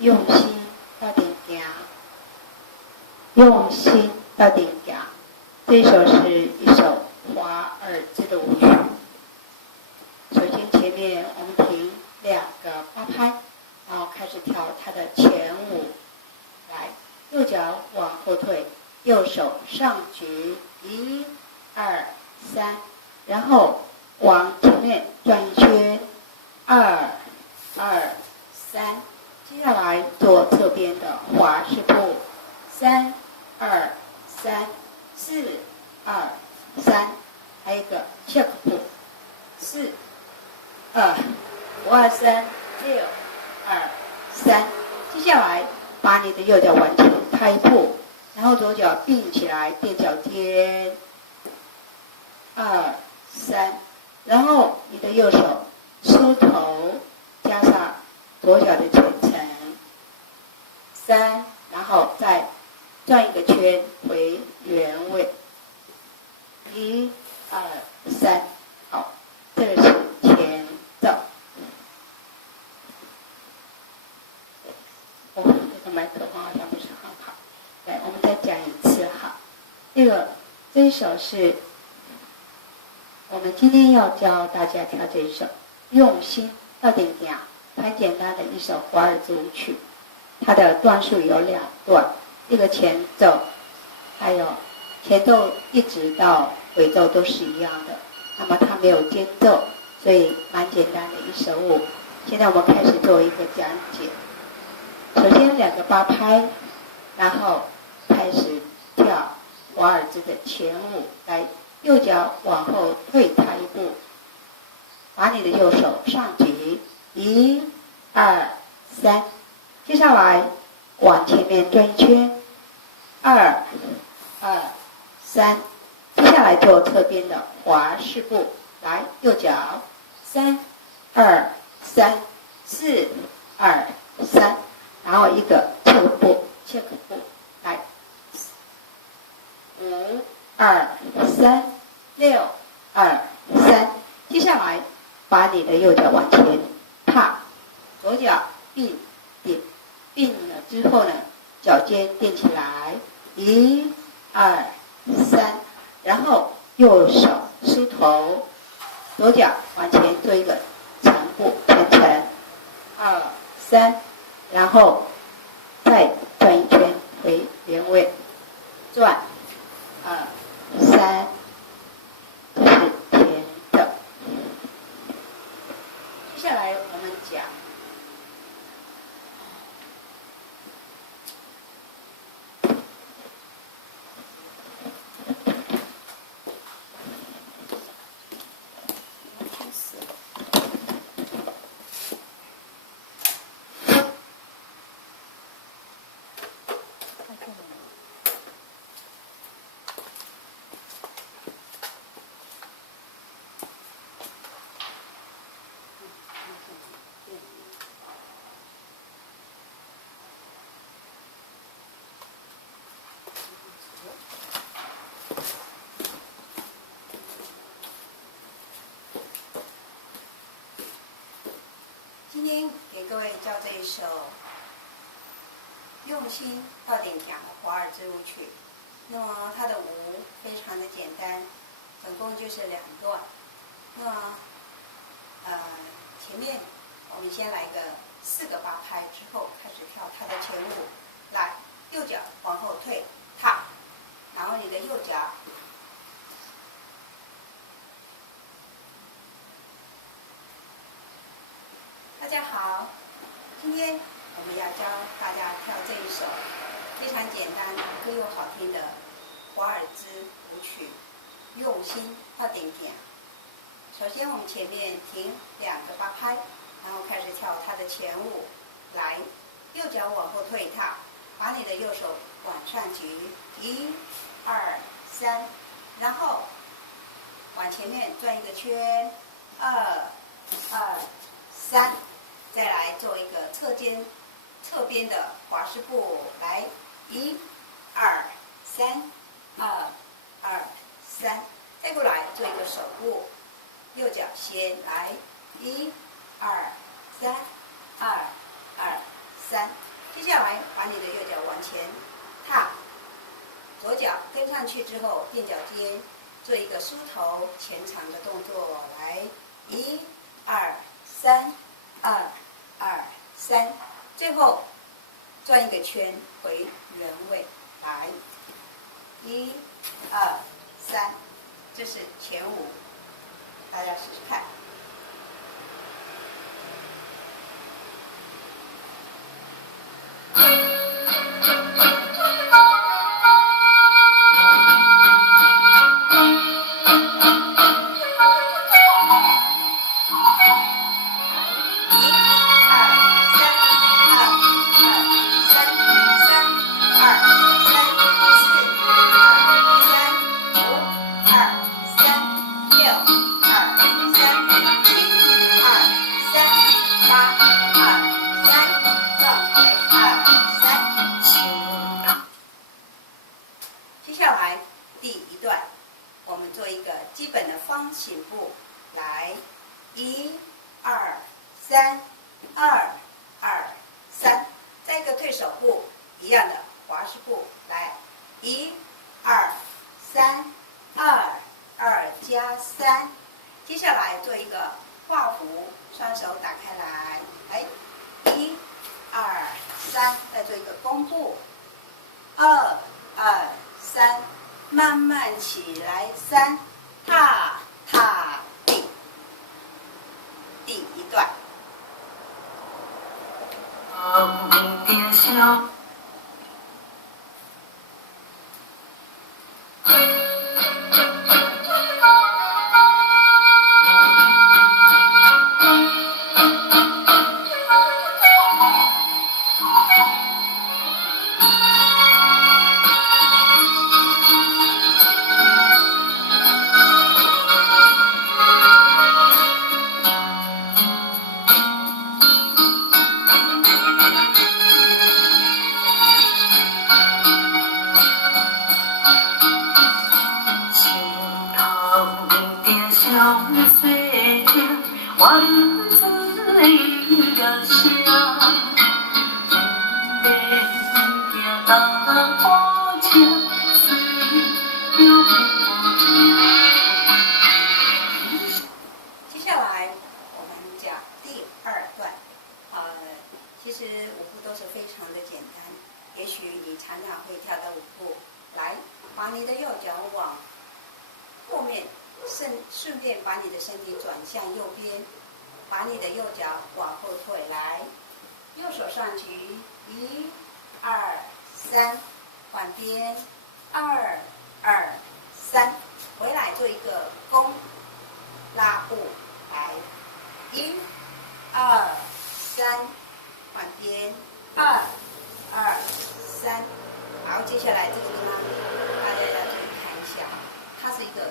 用心到顶行，用心到顶行。这一首是一首华尔兹的舞曲。首先前面我们停2个8拍，然后开始跳它的前舞。来，右脚往后退，右手上举，1、2、3，然后往前面转一圈，2、2、3。接下来做侧边的华式步，3、2、3、4、2、3，还有一个 check 步，4、2、5、2、3、6、2、3。接下来把你的右脚往前踏一步，然后左脚并起来垫脚尖，2、3，然后你的右手梳头，加上左脚的前程，3，然后再转一个圈回原位，1、2、3，好，这个是前奏。这个麦克风好像不是很好，来，我们再讲一次哈。这一首是我们今天要教大家跳这一首用心到顶行，很简单的一首华尔兹舞曲。它的段数有2段，一个前奏，还有前奏一直到尾奏都是一样的。那么它没有间奏，所以蛮简单的一首舞。现在我们开始做一个讲解。首先2个8拍，然后开始跳华尔兹的前舞。来，右脚往后退踏一步，把你的右手上举，1、2、3。接下来往前面转一圈，2、2、3。接下来做侧边的华式步。来，右脚3、2、3、4、2、3。然后一个check步，来，5、2、3、6、2、3。接下来把你的右脚往前踏，左脚并了之后呢，脚尖垫起来，1、2、3，然后右手梳头，左脚往前做一个长步前程，2、3。然后再转一圈回原位，转2、3，这是前奏。接下来我们讲今天给各位教这一首用心到顶行的华尔兹舞曲。那么它的舞非常的简单，总共就是2段。那么前面我们先来个4个8拍，之后开始跳它的前舞。来，右脚往后退踏，然后你的右脚大家好，今天我们要教大家跳这一首非常简单、歌又好听的华尔兹舞曲，用心到顶行。首先我们前面停2个8拍，然后开始跳它的前舞。来，右脚往后退踏，把你的右手往上举，1、2、3，然后往前面转一个圈，2、2、3。再来做一个侧边的华式步。来，1、2、3、2、2、3。再过来做一个手步，右脚先来，1、2、3、2、2、3。接下来把你的右脚往前踏，左脚跟上去之后，垫脚尖做一个梳头前长的动作，来，1、2、3，2、2、3，最后转一个圈回原位，来，1、2、3，这是前5，大家试试看。接下来第一段，我们做一个基本的方形步，来，1、2、3，2、2、3，再一个退手步，一样的滑式步，来，1、2、3，2、2加3，接下来做一个画弧，双手打开来，来，1、2、3，再做一个弓步，2、2、3，慢慢起来，3，踏踏地，第一段。接下来我们讲第二段。其实舞步都是非常的简单，也许你常常会跳的舞步，来，把你的右脚往后面，顺便把你的身体转向右边，把你的右脚往后退，来，右手上举，1、2、3，换边，2、2、3，回来做一个弓拉步，来，1、2、3，换边，2、2、3，好，接下来这个地方大家要注意看一下，它是一个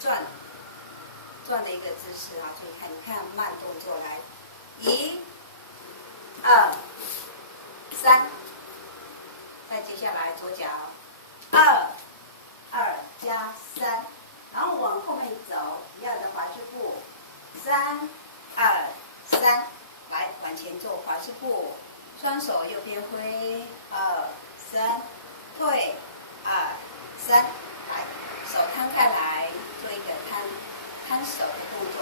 转的一个姿势啊，注意看，你看慢动作来，1、2、3，再接下来左脚2、2加3，然后往后面走，一样的滑式步，3、2、3，来往前做滑式步，双手右边挥，2、3，退，2、3，来手摊开来，做一个摊手的动作，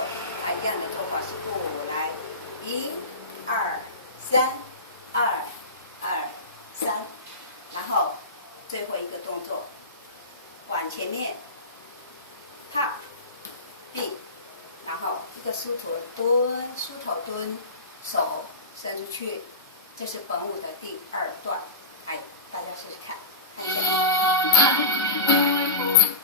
一样的做滑式步，来，1、2、3，2、2、3，然后最后一个动作，往前面踏地，然后一个梳头蹲，手伸出去，这是本舞的第二段，来，大家试试看，看一下。